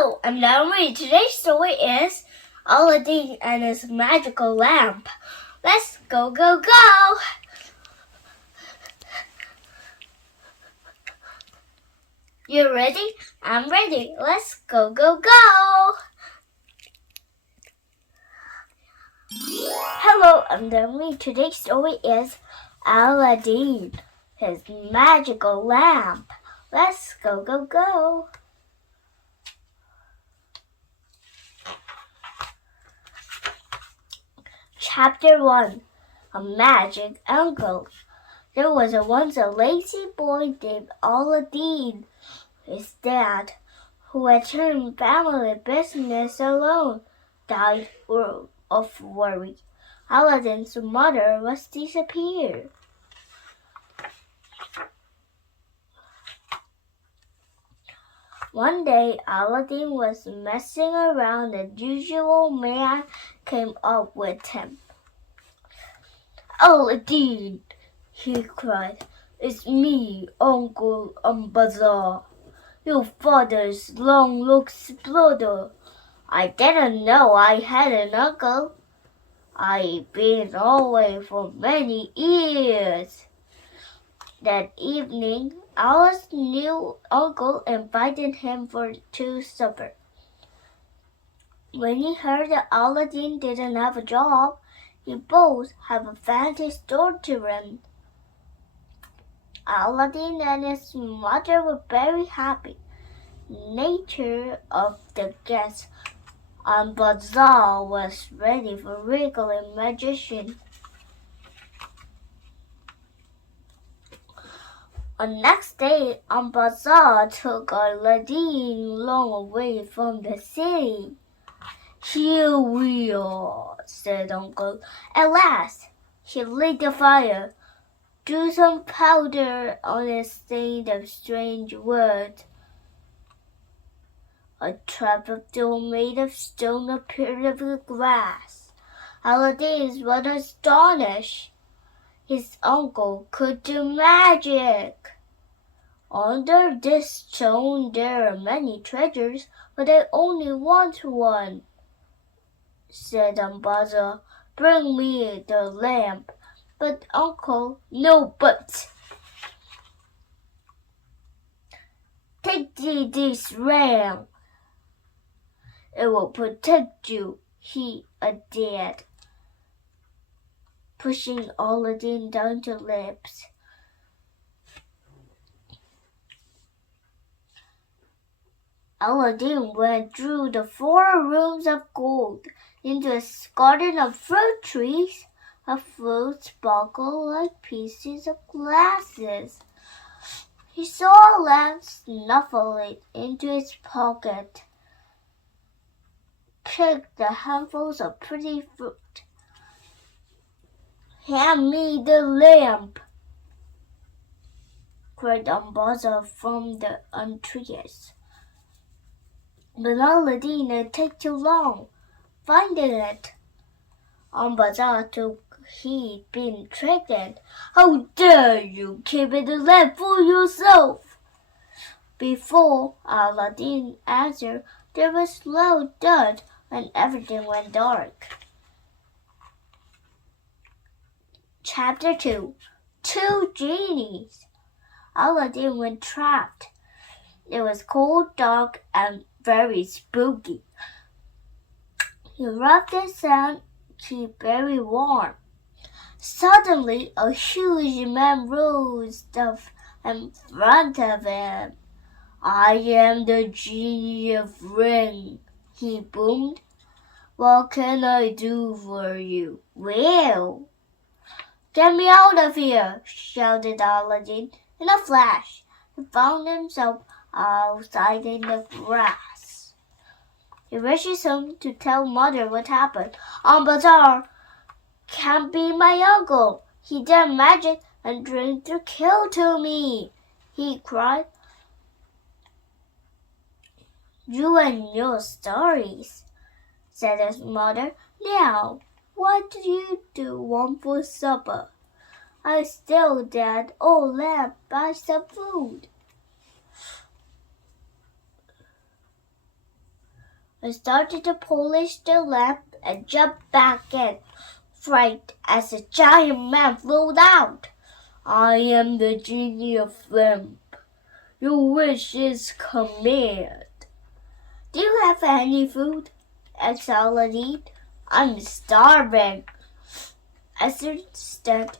Hello, I'm Dayoung Reads. Today's story is Aladdin and his magical lamp. Let's go, go, go! You ready? I'm ready. Let's go, go, go! Hello, I'm Dayoung Reads. Today's story is Aladdin, his magical lamp. Let's go, go, go! Chapter 1. A Magic Uncle. There was once a lazy boy named Aladdin. His dad, who had turned family business alone, died of worry. Aladdin's mother was disappeared. One day, Aladdin was messing around. The usual man came up with him. Aladdin, he cried, it's me, Uncle Bazaar, your father's long-lost brother. I didn't know I had an uncle. I've been away for many years. That evening, Alice's new uncle invited him to supper. When he heard that Aladdin didn't have a job, he both have a fancy store to run. Aladdin and his mother were very happy. Nature of the guests on Bazaar was ready for regular magician. The next day, Bazaar took Aladdin long away from the city. Here we are, said Uncle. At last, he lit the fire, threw some powder on it, saying the strange words. A trapdoor made of stone appeared of the grass. Aladdin was astonished. His uncle could do magic. Under this stone there are many treasures, but I only want one, said Bazaar. Bring me the lamp. But Uncle, no but. Take this lamp. It will protect you, he added, pushing Aladdin down to lips. Aladdin went through the 4 rooms of gold into a garden of fruit trees. The fruit sparkled like pieces of glasses. He saw a lamp snuffle it into his pocket, picked the handfuls of pretty fruit. Hand me the lamp, cried Bazaar from the trees. But Aladdin had taken too long finding it. Bazaar took he'd been tricked. How dare you keep the lamp for yourself? Before Aladdin answered, there was loud thud and everything went dark. Chapter 2. 2 Genies. Aladdin was trapped. It was cold, dark, and very spooky. He rubbed his hand to keep very warm. Suddenly, a huge man rose up in front of him. I am the genie of rain, he boomed. What can I do for you? Well, get me out of here, shouted Aladdin. In a flash, he found himself outside in the grass. He rushes home to tell Mother what happened. Bazaar can't be my uncle. He did magic and tried to kill to me, he cried. You and your stories, said his mother. Now, what do you want for supper? I stole that old lamp. Buy some food. I started to polish the lamp and jumped back in, frightened as a giant man flew out. I am the genie of lamp. Your wish is command. Do you have any food? Asked Aladdin. I'm starving. As instead,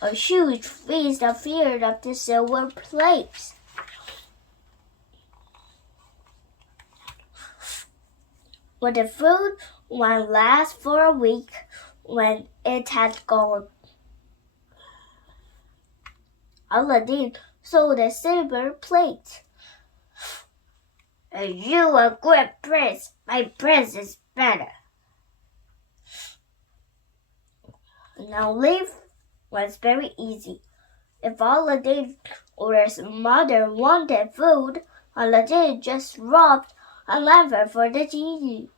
a huge feast appeared of the silver plates. But the food won't last for a week when it had gone. Aladdin saw the silver plate. You a good prince. My prince is better. Now life was very easy. If Aladdin or his mother wanted food, Aladdin just rubbed a lever for the genie.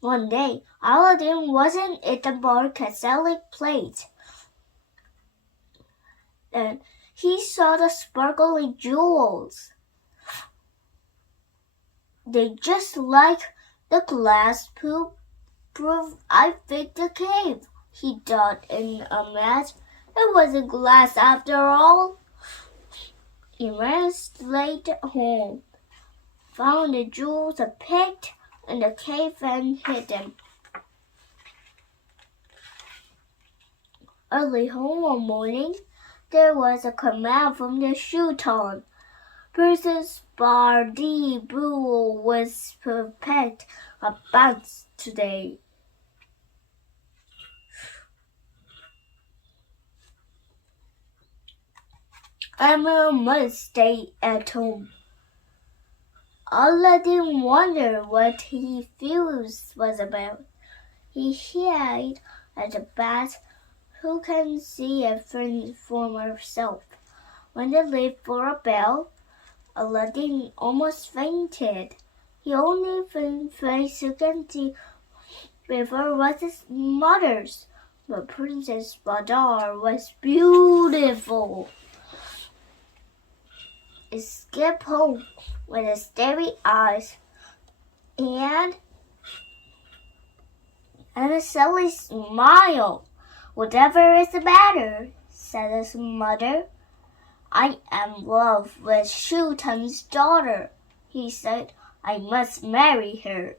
One day, Aladdin wasn't in the market selling plates. Then he saw the sparkling jewels. They just like the glass proof I faked the cave, he thought in a mess. It wasn't glass after all. He ran straight home, found the jewels and picked in the cave and hid them. Early home one morning, there was a command from the Sultan. Princess Boo was perfect a bounce today. Emma must stay at home. Aladdin wondered what his fuse was about. He hid at the bat who can see a friend for herself. When they lived for a bell, Aladdin almost fainted. He only face he could see before was his mother's, but Princess Badar was beautiful. He skipped home with his starry eyes and a silly smile. Whatever is the matter, said his mother. I am in love with Sultan's daughter, he said. I must marry her.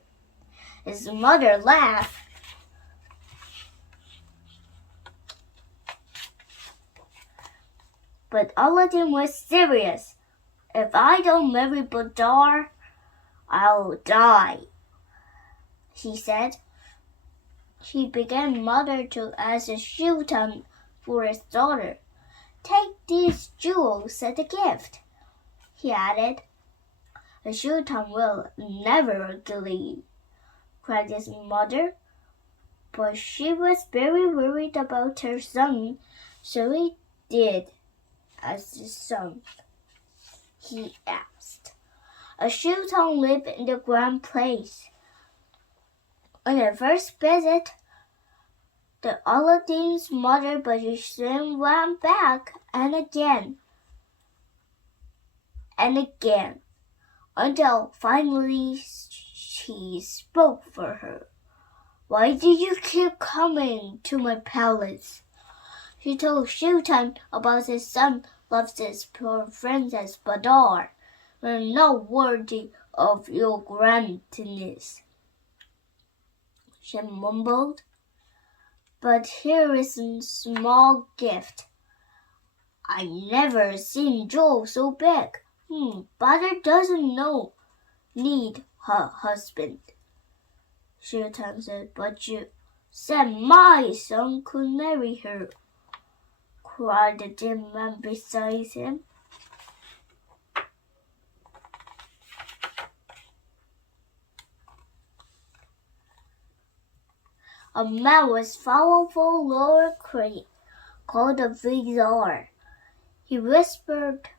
His mother laughed. But Aladdin was serious. If I don't marry Badar, I'll die, he said. He began mother to ask the Sultan for his daughter. Take these jewels as a gift, he added. The Sultan will never agree, cried his mother. But she was very worried about her son, so he did as the son, he asked. A Sultan lived in the grand place. On their first visit, the Aladdin's mother but she soon went back and again, until finally she spoke for her. Why do you keep coming to my palace? She told Sultan about his son loves his poor princess Badar. We're not worthy of your grandness, she mumbled. But here is a small gift. I never seen jewels so big. Badar doesn't need her husband, Sultan said. But you said my son could marry her, cried the dim man beside him. A man was powerful lower creek called the Vizier. He whispered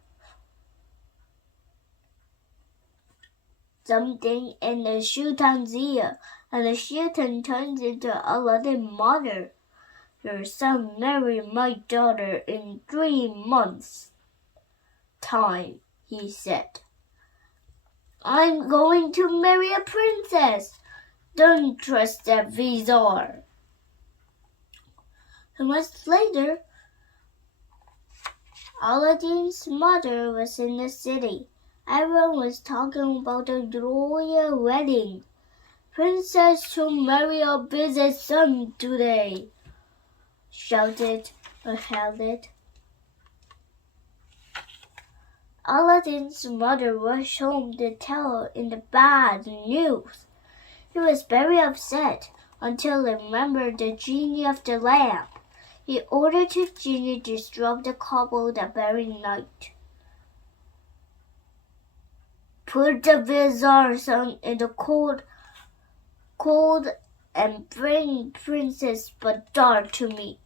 something in the Sultan's ear, and the Sultan turned into Aladdin's mother. Your son married my daughter in 3 months. time, he said. I'm going to marry a princess. Don't trust that wizard. 2 months later, Aladdin's mother was in the city. Everyone was talking about the royal wedding. Princess to marry a busy son today, shouted or heralded. Aladdin's mother rushed home to tell in the bad news. He was very upset until he remembered the genie of the lamp. He ordered the genie to strike the couple that very night. Put the wizard's son in the cold and bring Princess Badar to me.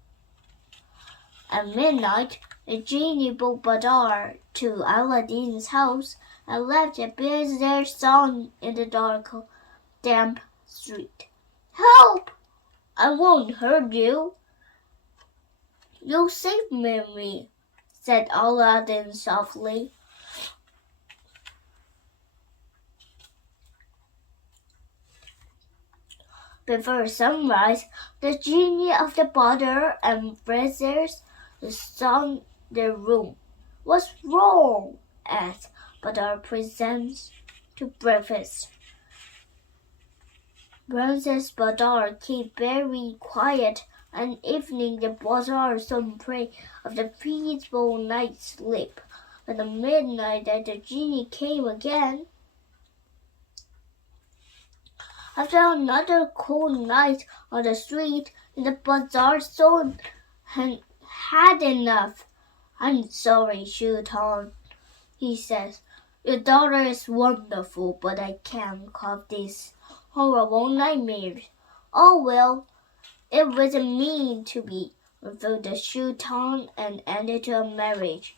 At midnight, the genie brought Badar to Aladdin's house and left the wizard's son in the dark, damp street. Help! I won't hurt you. You saved me, said Aladdin softly. Before sunrise, the genie of the butter and wizards stormed the room. What's wrong? asked Badar presents to breakfast. Princess Badar kept very quiet, and evening the Badar's son prayed of the peaceful night's sleep. At the midnight that the genie came again. After another cold night on the street, the Badar's son had enough. I'm sorry, Sultan, he says. Your daughter is wonderful, but I can't cope these horrible nightmares. Oh well, it wasn't meant to be, revealed the Sultan and ended a marriage.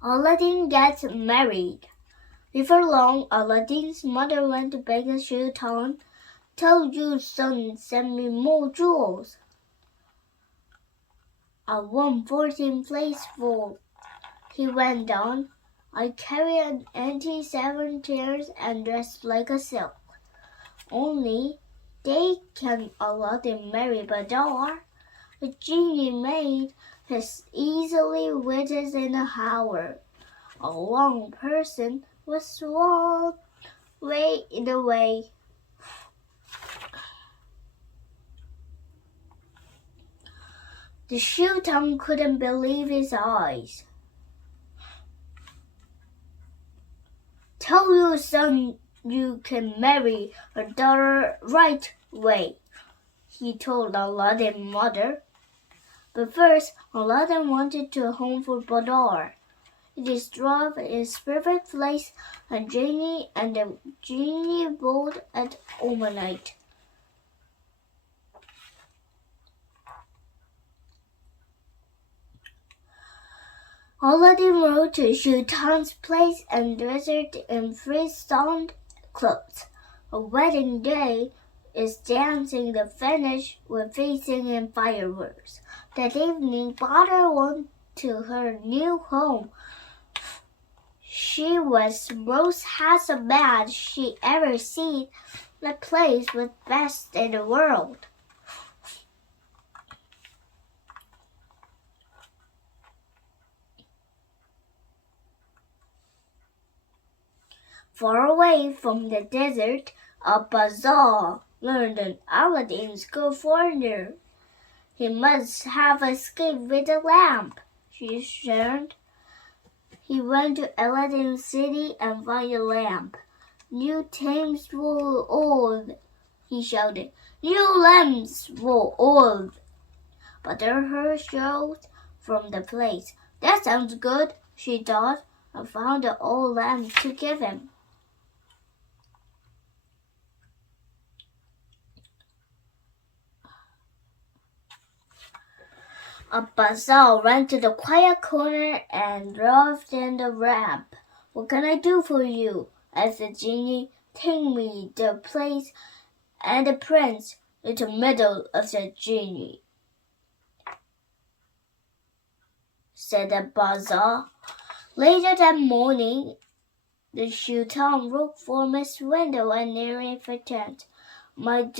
Aladdin gets married. Before long, Aladdin's mother went to beg the Sultan, Tell your son send me more jewels. I want 14 plates full, he went on. I carry an empty 7 chairs and dress like a silk. Only they can Aladdin marry Badar. The genie made his easily witted in an hour. A long person was swallowed way in the way. The Sultan couldn't believe his eyes. Tell your son you can marry her daughter right away, he told Aladdin's mother. But first, Aladdin wanted to home for Badar. He drove his perfect place and genie and the genie boat at overnight. Aladdin rode to Sultan's place and dressed in fresh-donned clothes. A wedding day is dancing the finish with feasting and fireworks. That evening, Badar went to her new home. She was most handsome man she ever seen. The place was best in the world. Far away from the desert, a bazaar learned that Aladdin's good foreigner. He must have escaped with a lamp, she learned. He went to Aladdin's city and found a lamp. New lamps for old, he shouted. New lamps for old. But there heard shouts from the place. That sounds good, she thought, and found the old lamp to give him. A bazaar ran to the quiet corner and drove in the lamp. What can I do for you? asked the genie. Take me the place and the prince. in the middle of the genie, said the bazaar. Later that morning, the sultan looked from his window and nearly pretended. My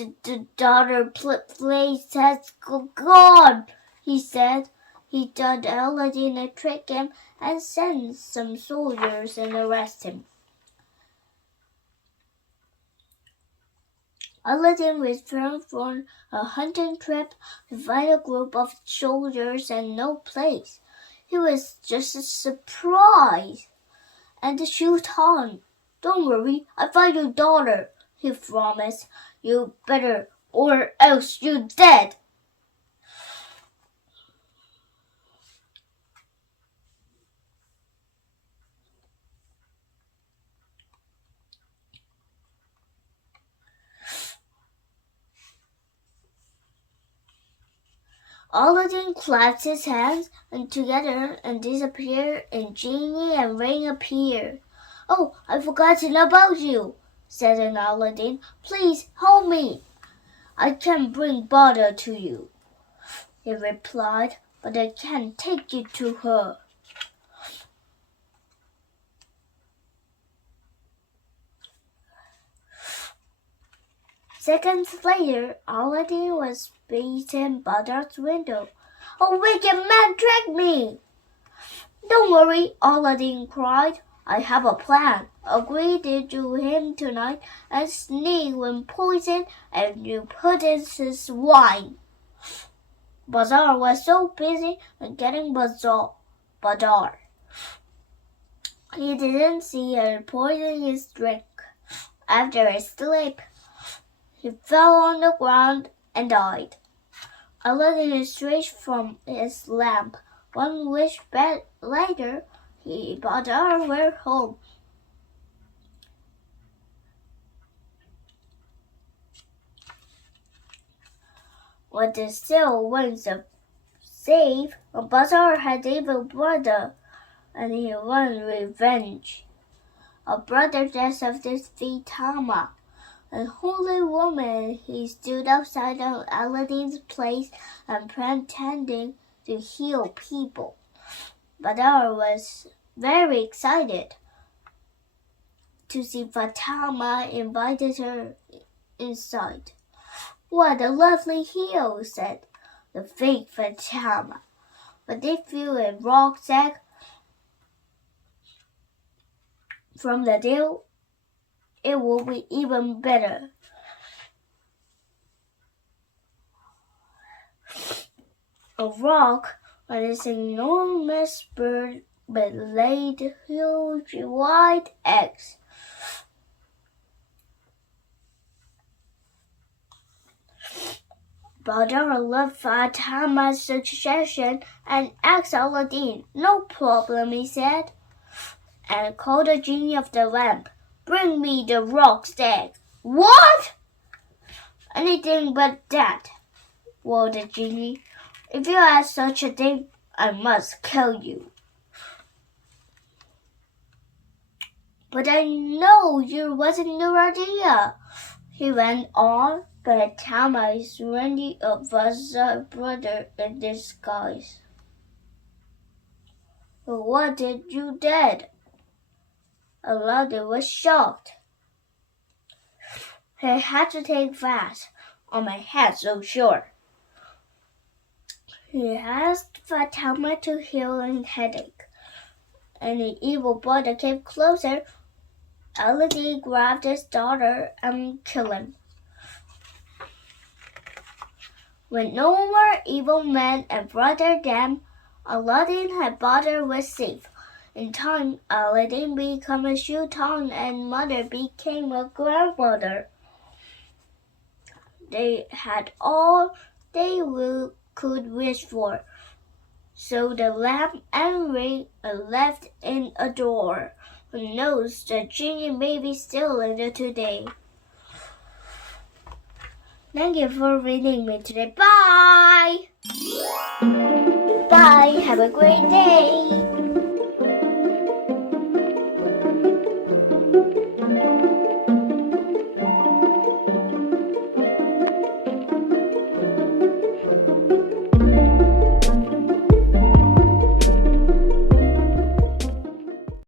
daughter, please has gone, he said. He thought Aladdin had tricked him and sent some soldiers and arrested him. Aladdin returned from a hunting trip to find a group of soldiers and no place. He was just surprised. And the sultan, don't worry, I found your daughter, he promised. You better, or else you're dead. Aladdin clapped his hands and together and disappeared, and genie and ring appeared. Oh, I've forgotten about you, said Aladdin. Please help me. I can bring butter to you, he replied, but I can't take you to her. Seconds later, Aladdin was beating Butter's window. A wicked man tricked me! Don't worry, Aladdin cried. I have a plan. Agree to him tonight and sneak when poison and you put in his wine. Bazaar was so busy getting Badar. He didn't see her poisoning his drink. After his sleep, he fell on the ground and died. Aladdin stretched from his lamp. 1 wish later, he and Badar were home. When the sail went safe, Badar had evil brother, and he wanted revenge. A brother dressed up as Fatima. A holy woman, he stood outside of Aladdin's place and pretending to heal people. Badar was very excited to see Fatima, invited her inside. What a lovely heel, said the fake Fatima. But if you a rucksack from the deal, it will be even better. A rock was this enormous bird that laid huge white eggs. Badar loved Fatima's suggestion and asked Aladdin. No problem, he said, and called the genie of the lamp. Bring me the rock's egg. What? Anything but that, roared the genie. If you ask such a thing, I must kill you. But I know it wasn't your idea, he went on. But Tama is really a Bazaar brother in disguise. What did you do? Aladdin was shocked. He had to take fast. On my head, so sure. He asked Fatima to heal a headache, and the evil brother came closer. Aladdin grabbed his daughter and killed him. When no more evil men and brother them, Aladdin and Badar was safe. In time, Aladdin became a sultan and mother became a grandmother. They had all they could wish for. So the lamp and ring are left in a door. Who knows, the genie may be still in it today. Thank you for reading me today. Bye! Bye! Have a great day!